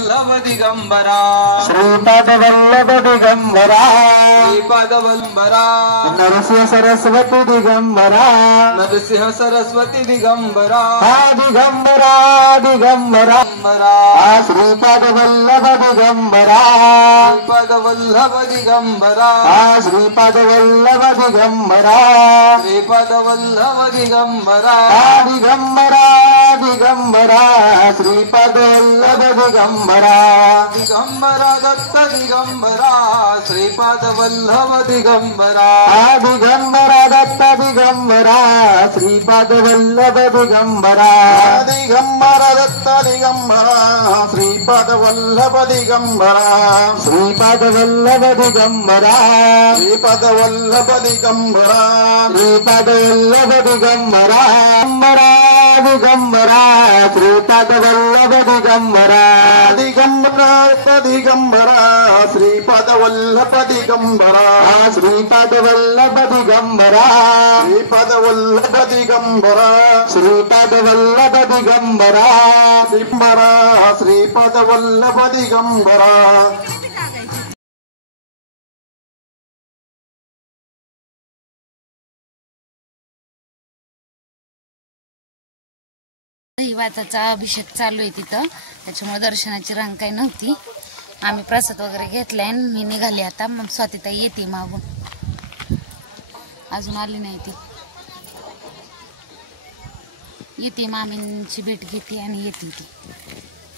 वल्लभ दिगंबरा श्रीपाद वल्लभ दिगंबरा श्रीपाद वल्लभरा नरसिंह सरस्वती दिगंबरा नरसिंह सरस्वती दिगंबरा दिगंबरा दिगंबरा श्रीपाद वल्लभ दिगंबरा श्रीपाद वल्लभ दिगंबरा श्रीपाद वल्लभ दिगंबरा श्रीपाद वल्लभ दिगंबरा दिगंबरा दिगंबरा श्रीपाद वल्लभ दिगंबरा दिगंबरा दत्त दिगंबरा श्रीपाद वल्लभ दिगंबरा दिगंबरा दत्त दिगंबरा श्रीपाद वल्लभ दिगंबरा दिगंबरा दत्त दिगंबरा श्रीपाद वल्लभ दिगंबरा श्रीपाद वल्लभ दिगंबरा श्रीपाद वल्लभ दिगंबरा श्रीपाद वल्लभ दिगंबरा दिगंबरा श्रीपाद वल्लभ दिगंबरा दिगंबरा दिगंबरा श्रीपाद वल्लभ दिगंबरा श्रीपाद वल्लभ दिगंबरा श्रीपाद वल्लभ दिगंबरा श्रीपाद वल्लभ दिगंबरा दिगंबरा श्रीपाद वल्लभ दिगंबरा दैवाचा अभिषेक चालू आहे तिथं, त्याच्यामुळे दर्शनाची रांग काही नव्हती. आम्ही प्रसाद वगैरे घेतलाय आणि मी निघाले आता. मग स्वातीताई येते मागून, अजून आली नाही ती. येते मामींची भेट घेते आणि येते ती.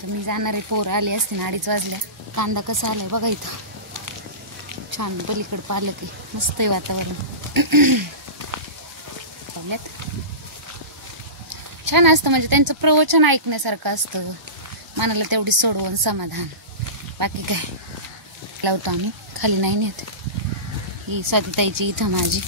तर मी जाणारे पोर आले असते ना 2:30 वाजल्या. कांदा कसा आलाय बघा इथं, छान पलीकडे पालक आहे, मस्त आहे वातावरण. छान असतं, म्हणजे त्यांचं प्रवचन ऐकण्यासारखं असतं. मनाला तेवढी सोडवून समाधान, बाकी काय. लावतो आम्ही, खाली नाही नेत. ही स्वातीताईची इथं माझी